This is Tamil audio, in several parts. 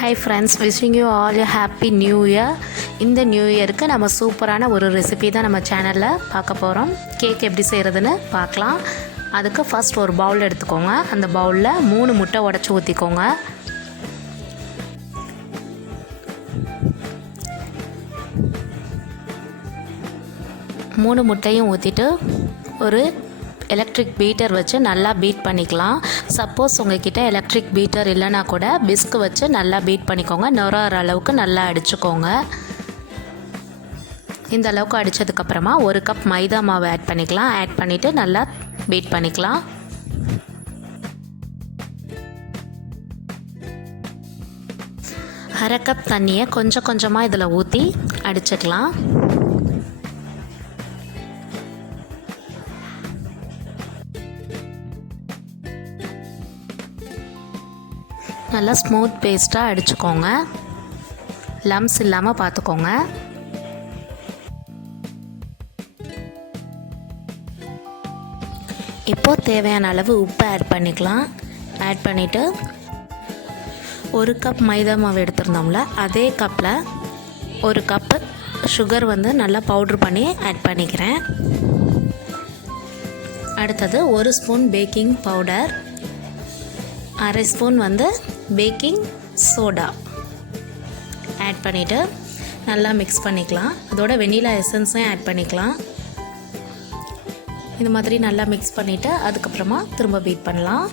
Hi friends, wishing you all a happy new year. இந்த நியூ இயருக்கு நம்ம சூப்பரான ஒரு ரெசிபி தான் நம்ம சேனலில் பார்க்க போகிறோம். கேக் எப்படி செய்கிறதுன்னு பார்க்கலாம். அதுக்கு ஃபர்ஸ்ட் ஒரு பவுல் எடுத்துக்கோங்க. அந்த பவுலில் 3 முட்டை உடைச்சி ஊற்றிக்கோங்க. மூணு முட்டையும் ஊற்றிட்டு ஒரு எலக்ட்ரிக் பீட்டர் வச்சு நல்லா பீட் பண்ணிக்கலாம். சப்போஸ் உங்கள்கிட்ட எலக்ட்ரிக் பீட்டர் இல்லைனா கூட பிஸ்க் வச்சு நல்லா பீட் பண்ணிக்கோங்க. நொறாற அளவுக்கு நல்லா அடிச்சுக்கோங்க. இந்த அளவுக்கு அடித்ததுக்கப்புறமா 1 கப் மைதா மாவு ஆட் பண்ணிக்கலாம். ஆட் பண்ணிவிட்டு நல்லா பீட் பண்ணிக்கலாம். அரை கப் தண்ணியை கொஞ்சம் கொஞ்சமாக இதில் ஊற்றி அடிச்சுக்கலாம். நல்லா ஸ்மூத் பேஸ்ட்டாக அடிச்சுக்கோங்க. லம்ஸ் இல்லாமல் பார்த்துக்கோங்க. இப்போது தேவையான அளவு உப்பு ஆட் பண்ணிக்கலாம். ஆட் பண்ணிவிட்டு 1 கப் மைதா மாவு எடுத்துருந்தோம்ல, அதே கப்பில் 1 கப்பு சுகர் நல்லா பவுட்ரு பண்ணி ஆட் பண்ணிக்கிறேன். அடுத்தது 1 ஸ்பூன் பேக்கிங் பவுடர், அரை ஸ்பூன் பேக்கிங் சோடா ஆட் பண்ணிவிட்டு நல்லா மிக்ஸ் பண்ணிக்கலாம். அதோட வெனிலா எசன்ஸையும் ஆட் பண்ணிக்கலாம். இந்த மாதிரி நல்லா மிக்ஸ் பண்ணிவிட்டு அதுக்கப்புறமா திரும்ப பீட் பண்ணலாம்.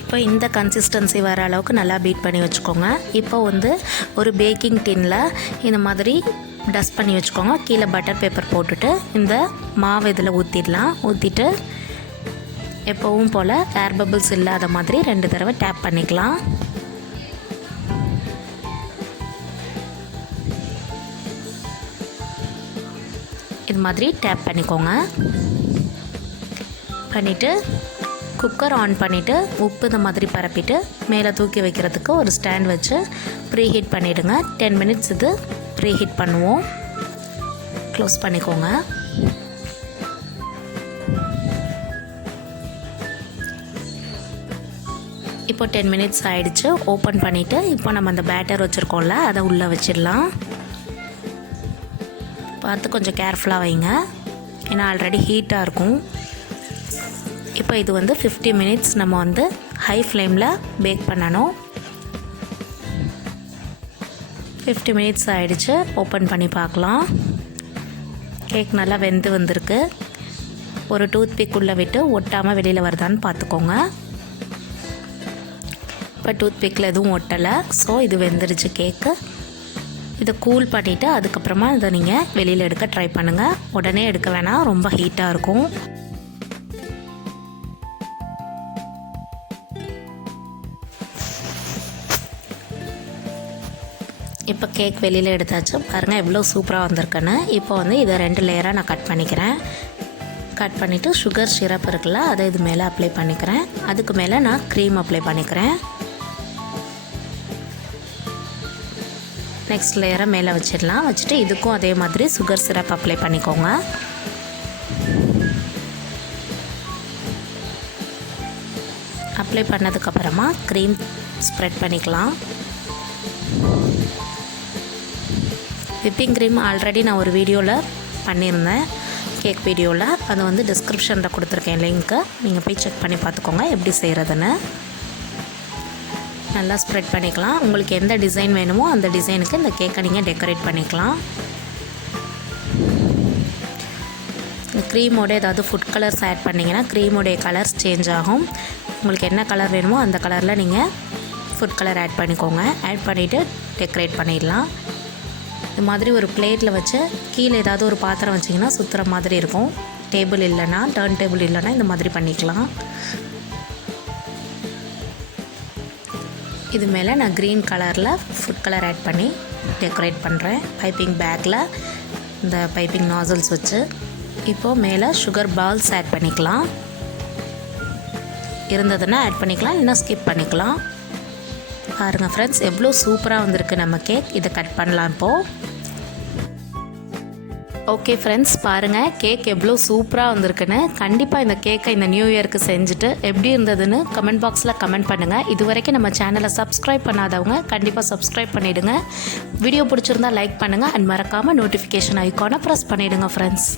இப்போ இந்த கன்சிஸ்டன்சி வர அளவுக்கு நல்லா பீட் பண்ணி வச்சுக்கோங்க. இப்போ ஒரு பேக்கிங் டின்னில் இந்த மாதிரி டஸ்ட் பண்ணி வச்சுக்கோங்க. கீழே பட்டர் பேப்பர் போட்டுட்டு இந்த மாவு இதில் ஊற்றிடலாம். ஊற்றிட்டு எப்போவும் போல் ஏர் பபிள்ஸ் இல்லாத மாதிரி 2 தடவை டேப் பண்ணிக்கலாம். இது மாதிரி டேப் பண்ணிக்கோங்க. பண்ணிவிட்டு குக்கர் ஆன் பண்ணிவிட்டு உப்பு இந்த மாதிரி பரப்பிட்டு மேலே தூக்கி வைக்கிறதுக்கு ஒரு ஸ்டாண்ட் வச்சு ப்ரீ ஹீட் பண்ணிவிடுங்க. 10 மினிட்ஸ் இது ப்ரீ ஹீட் பண்ணுவோம். க்ளோஸ் பண்ணிக்கோங்க. இப்போ 10 மினிட்ஸ் ஆகிடுச்சு. ஓப்பன் பண்ணிவிட்டு இப்போ நம்ம அந்த பேட்டர் வச்சுருக்கோம்ல, அதை உள்ளே வச்சிடலாம். பார்த்து கொஞ்சம் கேர்ஃபுல்லாக வைங்க, ஏன்னா ஆல்ரெடி ஹீட்டாக இருக்கும். இப்போ இது 50 மினிட்ஸ் நம்ம ஹை ஃப்ளேமில் பேக் பண்ணணும். 50 மினிட்ஸ் ஆகிடுச்சு. ஓப்பன் பண்ணி பார்க்கலாம். கேக் நல்லா வெந்து வந்திருக்கு. ஒரு டூத் பிக் உள்ளே விட்டு ஒட்டாமல் வெளியில் வருதான்னு பார்த்துக்கோங்க. இப்போ டூத் பிக்கில் எதுவும் ஒட்டலை. ஸோ இது வெந்துருச்சு கேக்கு. இதை கூல் பண்ணிவிட்டு அதுக்கப்புறமா இதை நீங்கள் வெளியில் எடுக்க ட்ரை பண்ணுங்கள். உடனே எடுக்க வேணாம், ரொம்ப ஹீட்டாக இருக்கும். இப்போ கேக் வெளியில் எடுத்தாச்சு. பாருங்கள் எவ்வளோ சூப்பராக வந்திருக்குன்னு. இப்போ இதை 2 லேயராக நான் கட் பண்ணிக்கிறேன். கட் பண்ணிவிட்டு சுகர் சிரப் இருக்குல்ல, அதை இது மேலே அப்ளை பண்ணிக்கிறேன். அதுக்கு மேலே நான் க்ரீம் அப்ளை பண்ணிக்கிறேன். நெக்ஸ்ட் லேயரை மேலே வச்சிடலாம். வச்சுட்டு இதுக்கும் அதே மாதிரி சுகர் சிரப் அப்ளை பண்ணிக்கோங்க. அப்ளை பண்ணதுக்கப்புறமா க்ரீம் ஸ்ப்ரெட் பண்ணிக்கலாம். விப்பிங் க்ரீம் ஆல்ரெடி நான் ஒரு வீடியோவில் பண்ணியிருந்தேன், கேக் வீடியோவில். அது டிஸ்கிரிப்ஷனில் கொடுத்துருக்கேன் லிங்க்கு. நீங்கள் போய் செக் பண்ணி பார்த்துக்கோங்க எப்படி செய்கிறதுன்னு. நல்லா ஸ்ப்ரெட் பண்ணிக்கலாம். உங்களுக்கு எந்த டிசைன் வேணுமோ அந்த டிசைனுக்கு இந்த கேக்கை நீங்கள் டெக்கரேட் பண்ணிக்கலாம். இந்த க்ரீமோட ஏதாவது ஃபுட் கலர்ஸ் ஆட் பண்ணிங்கன்னா க்ரீமோடைய கலர்ஸ் சேஞ்ச் ஆகும். உங்களுக்கு என்ன கலர் வேணுமோ அந்த கலரில் நீங்கள் ஃபுட் கலர் ஆட் பண்ணிக்கோங்க. ஆட் பண்ணிவிட்டு டெக்கரேட் பண்ணிடலாம். இது மாதிரி ஒரு பிளேட்டில் வச்சு கீழே ஏதாவது ஒரு பாத்திரம் வச்சிங்கன்னா சுற்றுற மாதிரி இருக்கும். டேபிள் இல்லைன்னா, டர்ன் டேபிள் இல்லைன்னா இந்த மாதிரி பண்ணிக்கலாம். இது மேலே நான் க்ரீன் கலரில் ஃபுட் கலர் ஆட் பண்ணி டெக்கரேட் பண்ணுறேன். பைப்பிங் பேக்கில் இந்த பைப்பிங் நாசல்ஸ் வச்சு. இப்போது மேலே சுகர் பால்ஸ் ஆட் பண்ணிக்கலாம். இருந்ததுன்னா ஆட் பண்ணிக்கலாம், இல்லைன்னா ஸ்கிப் பண்ணிக்கலாம். பாருங்கள் ஃப்ரெண்ட்ஸ் எவ்வளோ சூப்பராக வந்திருக்கு நம்ம கேக். இதை கட் பண்ணலாம் இப்போது. ஓகே ஃப்ரெண்ட்ஸ், பாருங்கள் கேக் எவ்வளோ சூப்பராக வந்திருக்குன்னு. கண்டிப்பாக இந்த கேக்கை இந்த நியூ இயருக்கு செஞ்சுட்டு எப்படி இருந்ததுன்னு கமெண்ட் பாக்ஸில் கமெண்ட் பண்ணுங்கள். இது வரைக்கும் நம்ம சேனலை சப்ஸ்கிரைப் பண்ணாதவங்க கண்டிப்பாக சப்ஸ்கிரைப் பண்ணிவிடுங்க. வீடியோ பிடிச்சிருந்தா லைக் பண்ணுங்கள் அண்ட் மறக்காமல் நோட்டிஃபிகேஷன் ஐக்கானை ப்ரெஸ் பண்ணிவிடுங்க ஃப்ரெண்ட்ஸ்.